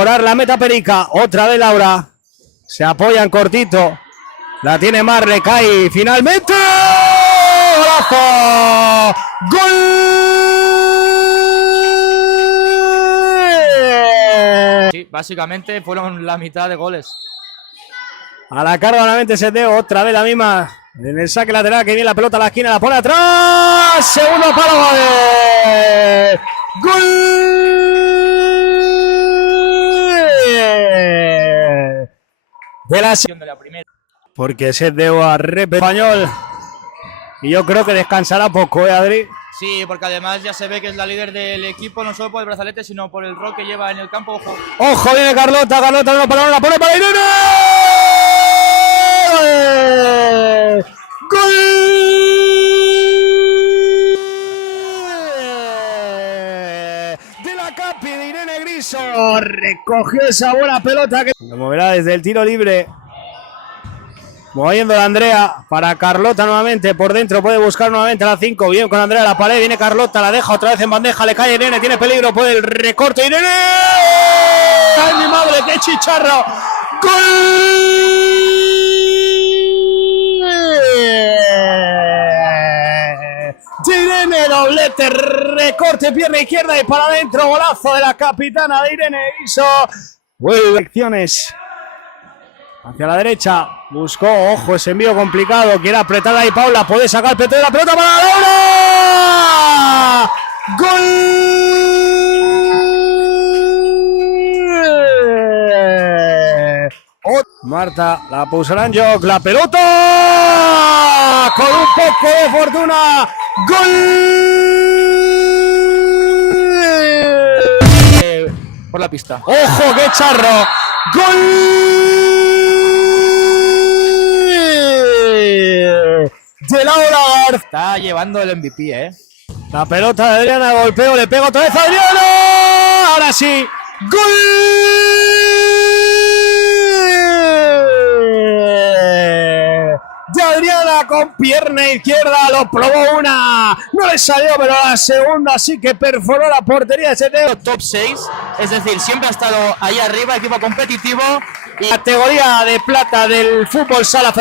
La meta Perica, otra vez Laura. Se apoya en cortito. La tiene más, recae finalmente. ¡Golazo! ¡Gol! Sí, básicamente fueron la mitad de goles. A la carga nuevamente se dio otra vez la misma. En el saque lateral que viene la pelota a la esquina, la pone atrás. Segundo palo, vale. ¡Gol! De la primera. Porque se debo a rep español. Y yo creo que descansará poco, Adri. Sí, porque además ya se ve que es la líder del equipo, no solo por el brazalete, sino por el rol que lleva en el campo. Ojo. Ojo, viene Carlota, no para la pone para Irene. ¡Gol! De la Capi de Irene Griso. Recogió esa buena pelota que lo moverá desde el tiro libre. Moviendo a Andrea para Carlota nuevamente. Por dentro puede buscar nuevamente a la 5. Bien con Andrea a la pared. Viene Carlota, la deja otra vez en bandeja. Le cae Irene, tiene peligro. Puede el recorte. Irene. ¡Ay, mi madre! ¡Qué chicharro! ¡Gol! Irene, doblete, recorte, pierna izquierda y para adentro. Golazo de la capitana de Irene. Hizo direcciones. Hacia la derecha, buscó, ojo, ese envío complicado, quiere apretar ahí Paula, puede sacar el de la pelota para Laura. ¡Gol! Marta, la pulsarán Jock, la pelota, con un poco de fortuna, ¡gol! Por la pista. ¡Ojo, qué charro! ¡Gol! De Laura. Está llevando el MVP, La pelota de Adriana, golpeo, le pega otra vez a Adriana. Ahora sí. ¡Gol! De Adriana con pierna izquierda, lo probó una. No le salió, pero la segunda sí que perforó la portería de ese top 6, es decir, siempre ha estado ahí arriba, equipo competitivo. Y categoría de plata del fútbol sala femenino.